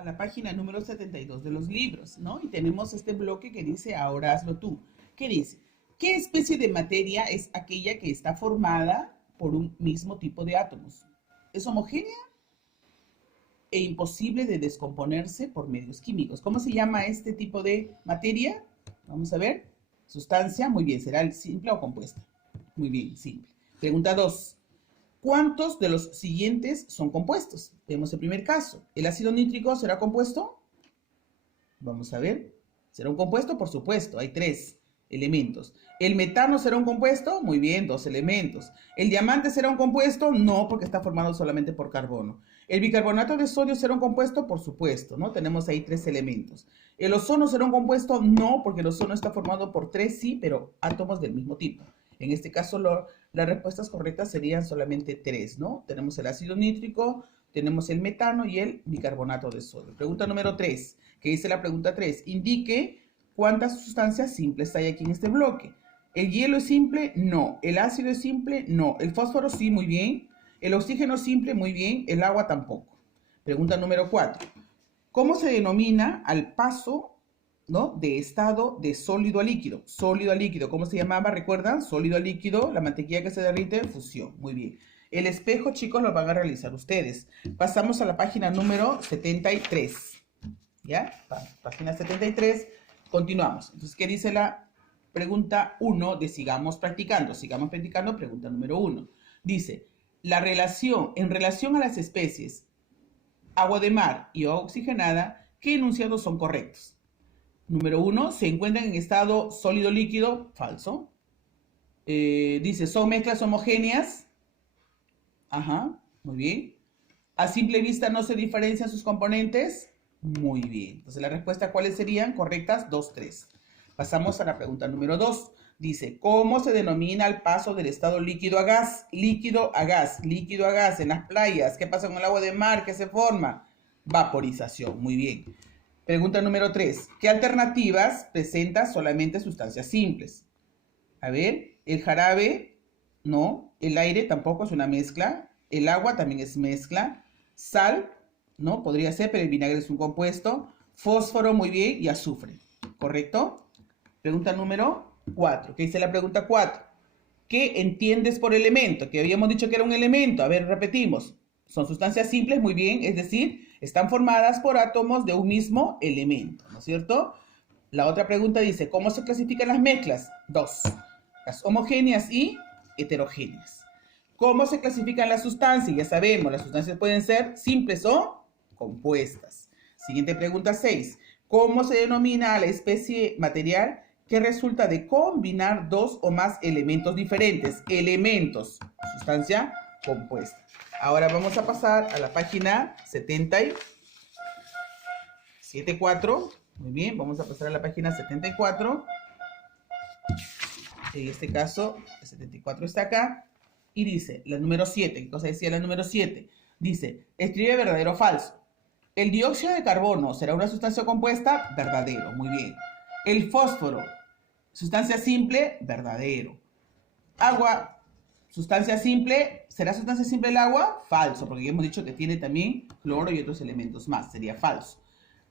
a la página número 72 de los libros, ¿no? Y tenemos este bloque que dice, ahora hazlo tú. ¿Qué dice? ¿Qué especie de materia es aquella que está formada por un mismo tipo de átomos? ¿Es homogénea e imposible de descomponerse por medios químicos? ¿Cómo se llama este tipo de materia? Vamos a ver. Sustancia, muy bien, ¿será simple o compuesta? Muy bien, simple. Pregunta 2. ¿Cuántos de los siguientes son compuestos? Vemos el primer caso. ¿El ácido nítrico será compuesto? Vamos a ver. ¿Será un compuesto? Por supuesto, hay 3 elementos. ¿El metano será un compuesto? Muy bien, 2 elementos. ¿El diamante será un compuesto? No, porque está formado solamente por carbono. ¿El bicarbonato de sodio será un compuesto? Por supuesto, ¿no? Tenemos ahí 3 elementos. ¿El ozono será un compuesto? No, porque el ozono está formado por 3, sí, pero átomos del mismo tipo. En este caso, las respuestas correctas serían solamente 3, ¿no? Tenemos el ácido nítrico, tenemos el metano y el bicarbonato de sodio. Pregunta número 3, que dice la pregunta 3. Indique cuántas sustancias simples hay aquí en este bloque. ¿El hielo es simple? No. ¿El ácido es simple? No. ¿El fósforo? Sí, muy bien. ¿El oxígeno es simple? Muy bien. ¿El agua tampoco? Pregunta número 4. ¿Cómo se denomina al paso, ¿no?, de estado de sólido a líquido? Sólido a líquido, ¿cómo se llamaba? ¿Recuerdan? Sólido a líquido, la mantequilla que se derrite, fusión. Muy bien. El espejo, chicos, lo van a realizar ustedes. Pasamos a la página número 73. ¿Ya? Página 73. Continuamos. Entonces, ¿qué dice la pregunta 1 de sigamos practicando? Sigamos practicando, pregunta número 1. Dice, en relación a las especies agua de mar y agua oxigenada, ¿qué enunciados son correctos? Número 1, se encuentran en estado sólido líquido, falso. Dice, son mezclas homogéneas. Ajá, muy bien. A simple vista no se diferencian sus componentes. Muy bien. Entonces, la respuesta, ¿cuáles serían? Correctas, 2, 3. Pasamos a la pregunta número 2. Dice, ¿cómo se denomina el paso del estado líquido a gas? Líquido a gas, líquido a gas en las playas. ¿Qué pasa con el agua de mar? ¿Qué se forma? Vaporización. Muy bien. Pregunta número 3. ¿Qué alternativas presenta solamente sustancias simples? A ver, el jarabe, no. El aire tampoco es una mezcla. El agua también es mezcla. Sal, no, podría ser, pero el vinagre es un compuesto. Fósforo, muy bien, y azufre. ¿Correcto? Pregunta número 4. ¿Qué dice la pregunta 4? ¿Qué entiendes por elemento? Que habíamos dicho que era un elemento. A ver, repetimos. Son sustancias simples, muy bien, es decir, están formadas por átomos de un mismo elemento, ¿no es cierto? La otra pregunta dice, ¿cómo se clasifican las mezclas? 2. Las homogéneas y heterogéneas. ¿Cómo se clasifican las sustancias? Ya sabemos, las sustancias pueden ser simples o compuestas. Siguiente pregunta 6. ¿Cómo se denomina a la especie material que resulta de combinar 2 o más elementos diferentes? Elementos, sustancia compuesta. Ahora vamos a pasar a la página 74. Muy bien, vamos a pasar a la página 74. En este caso, el 74 está acá. Y dice, la número 7. ¿Qué cosa decía la número 7? Dice, escribe verdadero o falso. ¿El dióxido de carbono será una sustancia compuesta? Verdadero, muy bien. ¿El fósforo, sustancia simple? Verdadero. Agua, sustancia simple, ¿será sustancia simple el agua? Falso, porque ya hemos dicho que tiene también cloro y otros elementos más, sería falso.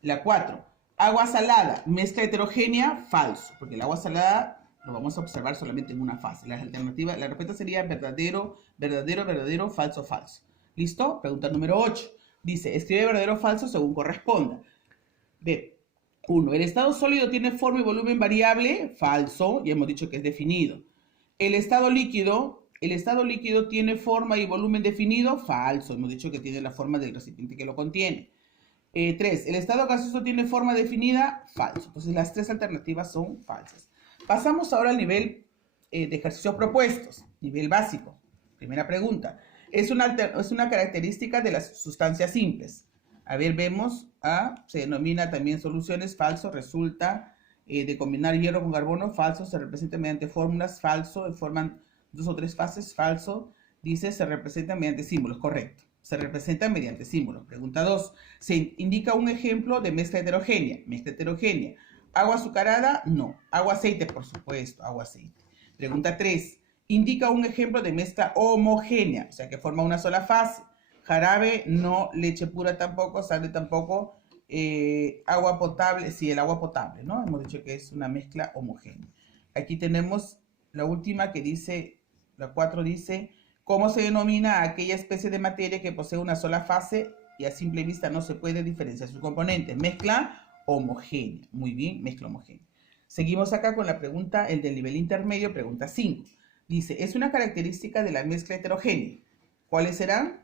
La 4, agua salada, mezcla heterogénea, falso, porque el agua salada lo vamos a observar solamente en una fase. Las alternativas, la respuesta sería verdadero, verdadero, verdadero, falso, falso. ¿Listo? Pregunta número 8. Dice, escribe verdadero o falso según corresponda. B. 1. ¿El estado sólido tiene forma y volumen variable? Falso, ya hemos dicho que es definido. ¿El estado líquido tiene forma y volumen definido? Falso, hemos dicho que tiene la forma del recipiente que lo contiene. 3. ¿El estado gaseoso tiene forma definida? Falso. Entonces las 3 alternativas son falsas. Pasamos ahora al nivel de ejercicios propuestos, nivel básico. Primera pregunta. Es una característica de las sustancias simples. A ver, vemos, se denomina también soluciones, falso, resulta de combinar hierro con carbono, falso, se representa mediante fórmulas, falso, forman 2 o 3 fases, falso, dice, se representa mediante símbolos, correcto, se representa mediante símbolos. Pregunta 2, se indica un ejemplo de mezcla heterogénea, agua azucarada, no, agua aceite, por supuesto, agua aceite. Pregunta 3, indica un ejemplo de mezcla homogénea, o sea que forma una sola fase. Jarabe, no. Leche pura tampoco. Sal tampoco. agua potable, sí, el agua potable, ¿no? Hemos dicho que es una mezcla homogénea. Aquí tenemos la última que dice, la 4 dice, ¿cómo se denomina aquella especie de materia que posee una sola fase y a simple vista no se puede diferenciar sus componentes? Mezcla homogénea. Muy bien, mezcla homogénea. Seguimos acá con la pregunta, el del nivel intermedio, pregunta 5. Dice, es una característica de la mezcla heterogénea. ¿Cuáles serán?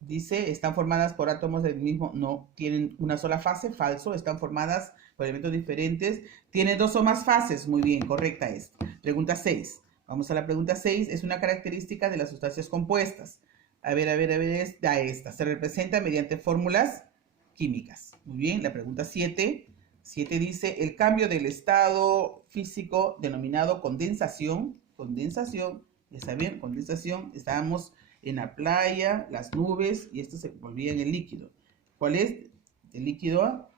Dice, están formadas por átomos del mismo, no, tienen una sola fase, falso, están formadas por elementos diferentes, tienen dos o más fases, muy bien, correcta esta. Pregunta 6, vamos a la pregunta 6, es una característica de las sustancias compuestas. A ver, esta, se representa mediante fórmulas químicas. Muy bien, la pregunta 7 dice, el cambio del estado físico denominado condensación, ya saben, condensación, estábamos en la playa, las nubes, y esto se volvía en el líquido. ¿Cuál es? De líquido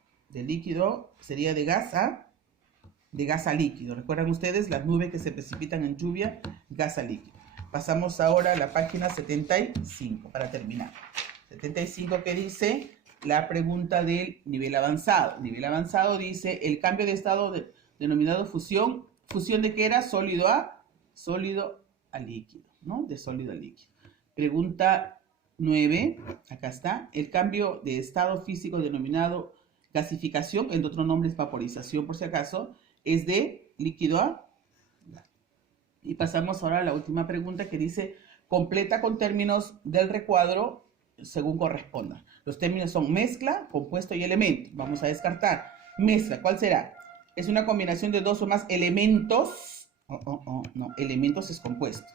sería de gas a líquido. ¿Recuerdan ustedes las nubes que se precipitan en lluvia? Gas a líquido. Pasamos ahora a la página 75 para terminar. 75 que dice la pregunta del nivel avanzado. Nivel avanzado dice el cambio de estado denominado fusión. ¿Fusión de qué era? Sólido a líquido, ¿no? De sólido a líquido. Pregunta 9, acá está, el cambio de estado físico denominado gasificación, en otro nombre es vaporización por si acaso, es de líquido a gas. Y pasamos ahora a la última pregunta que dice, completa con términos del recuadro según corresponda. Los términos son mezcla, compuesto y elemento. Vamos a descartar. Mezcla, ¿cuál será? Es una combinación de dos o más elementos. No, elementos es compuesto.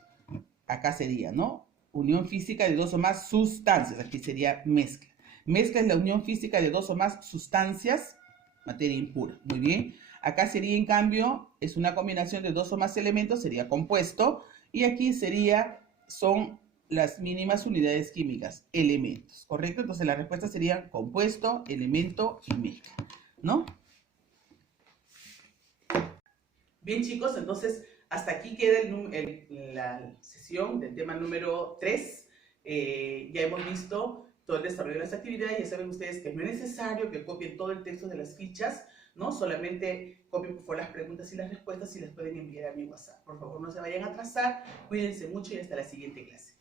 Acá sería, ¿no? Unión física de dos o más sustancias. Aquí sería mezcla. Mezcla es la unión física de dos o más sustancias, materia impura. Muy bien. Acá sería, en cambio, es una combinación de dos o más elementos, sería compuesto. Y aquí son las mínimas unidades químicas, elementos. ¿Correcto? Entonces la respuesta sería compuesto, elemento y mezcla, ¿no? Bien, chicos, entonces hasta aquí queda la sesión del tema número 3. Ya hemos visto todo el desarrollo de las actividades. Ya saben ustedes que no es necesario que copien todo el texto de las fichas, ¿no? Solamente copien por favor las preguntas y las respuestas y las pueden enviar a mi WhatsApp. Por favor, no se vayan a atrasar. Cuídense mucho y hasta la siguiente clase.